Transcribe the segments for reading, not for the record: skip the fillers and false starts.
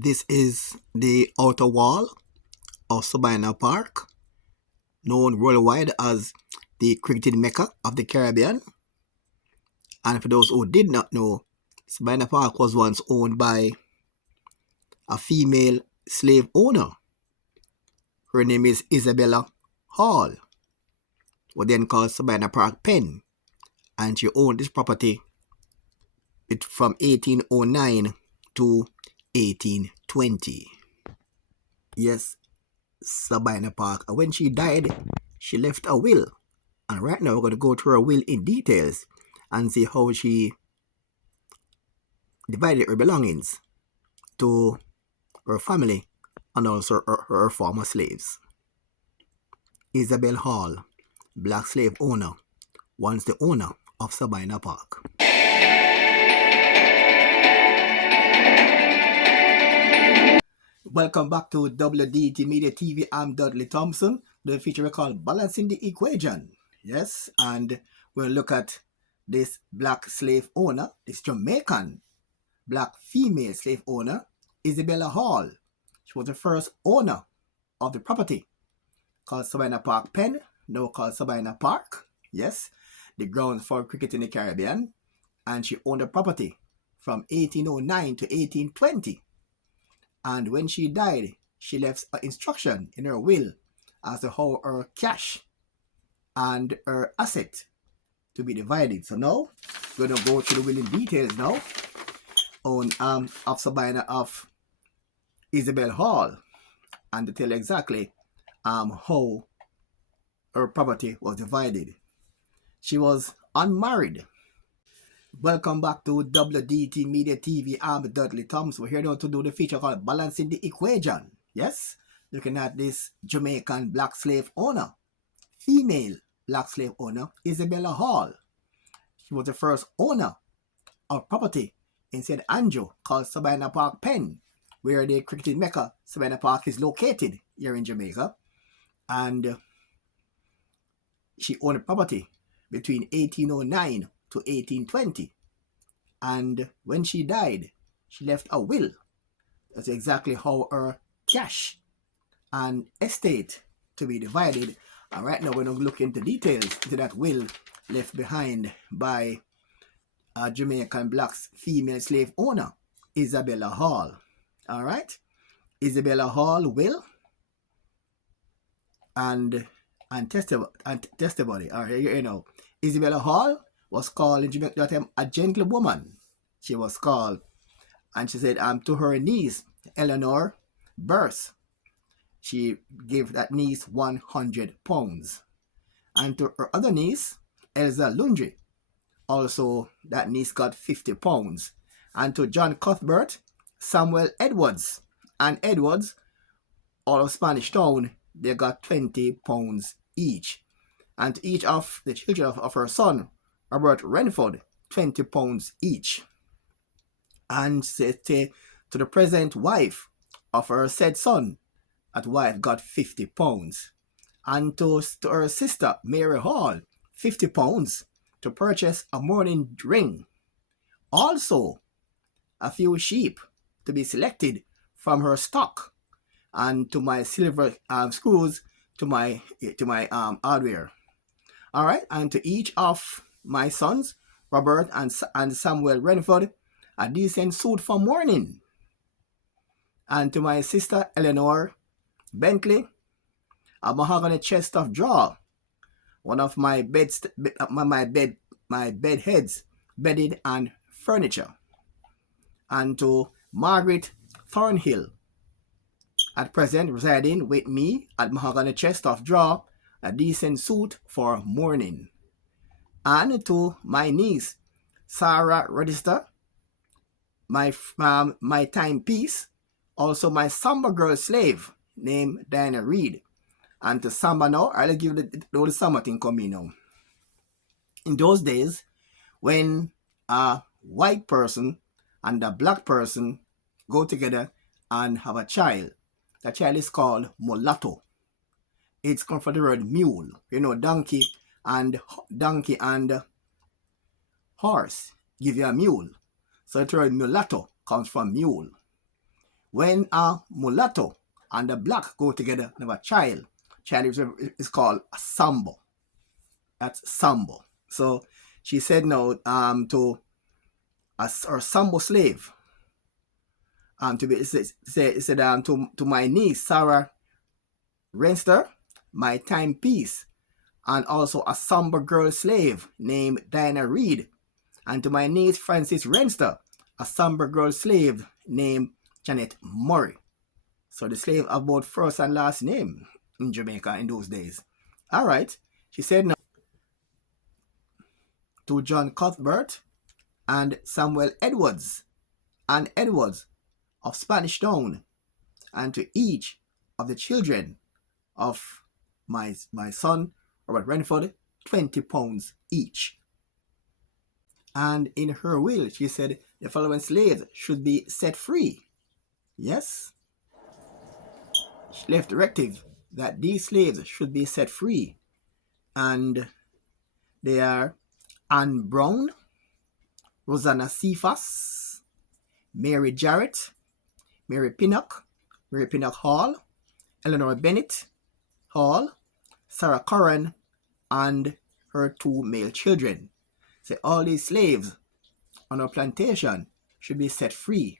This is the outer wall of Sabina Park, known worldwide as the cricketing mecca of the Caribbean. And for those who did not know, Sabina Park was once owned by a female slave owner. Her name is Isabella Hall, was then called Sabina Park Pen, and she owned this property from 1809 to 1820. Yes, Sabina Park. And when she died, she left a will. And right now we're going to go through her will in details and see how she divided her belongings to her family and also her former slaves. Isabella Hall, black slave owner, once the owner of Sabina Park. Welcome back to WDT Media TV. I'm Dudley Thompson. The feature we call Balancing the Equation. Yes, and we'll look at this black slave owner, this Jamaican black female slave owner, Isabella Hall. She was the first owner of the property called Sabina Park Pen, now called Sabina Park. Yes, the grounds for cricket in the Caribbean. And she owned the property from 1809 to 1820. And when she died, she left an instruction in her will as to how her cash and her asset to be divided. So now we're going to go through the will in details now on of Sabina of Isabella Hall and to tell exactly how her property was divided. She was unmarried. Welcome back to WDT Media TV. I'm Dudley Thompson. We're here now to do the feature called Balancing the Equation. Yes, looking at this Jamaican black slave owner, female black slave owner, Isabella Hall. She was the first owner of property in St. Andrew called Sabina Park Pen, where the cricketing mecca Sabina Park is located here in Jamaica. And she owned a property between 1809 to 1820. And when she died, she left a will. That's exactly how her cash and estate to be divided. And right now we're going to look into details into that will left behind by a Jamaican black female slave owner, Isabella Hall. All right, Isabella Hall will and testimony. All right, you know, Isabella Hall was called in Jamaica that time a gentlewoman. She was called, and she said to her niece Eleanor Burse, she gave that niece £100, and to her other niece Elsa Lundry, also that niece got £50, and to John Cuthbert, Samuel Edwards, and Edwards, all of Spanish Town, they got £20 each, and to each of the children of her son Robert Renford, £20 each, and to the present wife of her said son, that wife got £50, and to her sister Mary Hall, £50 to purchase a mourning ring. Also, a few sheep to be selected from her stock, and to my silver screws to my hardware. All right, and to each of my sons, Robert and Samuel Renford, a decent suit for mourning. And to my sister Eleanor Bentley, a mahogany chest of drawer, one of my bed heads, bedded and furniture. And to Margaret Thornhill, at present residing with me at mahogany chest of drawer, a decent suit for mourning. And to my niece Sarah Register, my timepiece, also my Samba girl slave named Diana Reed. And to Samba now, I'll give the Samba thing coming now. In those days, when a white person and a black person go together and have a child, the child is called mulatto. It's come from the word mule, you know, donkey and horse give you a mule. So the word mulatto comes from mule. When a mulatto and a black go together and have a child is called a sambo. That's sambo. So she said no to her sambo slave to be said to my niece Sarah Renster, my timepiece, and also a sambo girl slave named Diana Reed, and to my niece Frances Renster, a sambo girl slave named Janet Murray. So the slave have both first and last name in Jamaica in those days. All right. She said no to John Cuthbert and Samuel Edwards and Edwards of Spanish Town, and to each of the children of my son Robert Renford, £20 each. And in her will, she said the following slaves should be set free. Yes, she left directive that these slaves should be set free, and they are Anne Brown, Rosanna Cephas, Mary Jarrett, Mary Pinnock Hall, Eleanor Bennett Hall, Sarah Curran, and her 2 male children. So all these slaves on her plantation should be set free.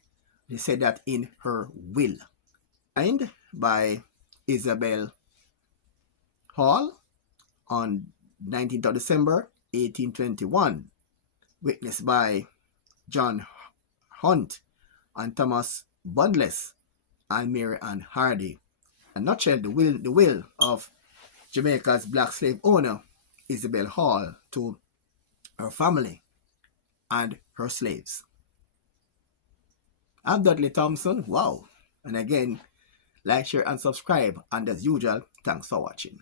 They said that in her will. Signed by Isabella Hall on 19th of December 1821. Witnessed by John Hunt and Thomas Bundless and Mary Ann Hardy. In a nutshell, the will of Jamaica's black slave owner, Isabella Hall, to her family and her slaves. I'm Dudley Thompson. Wow. And again, like, share, and subscribe. And as usual, thanks for watching.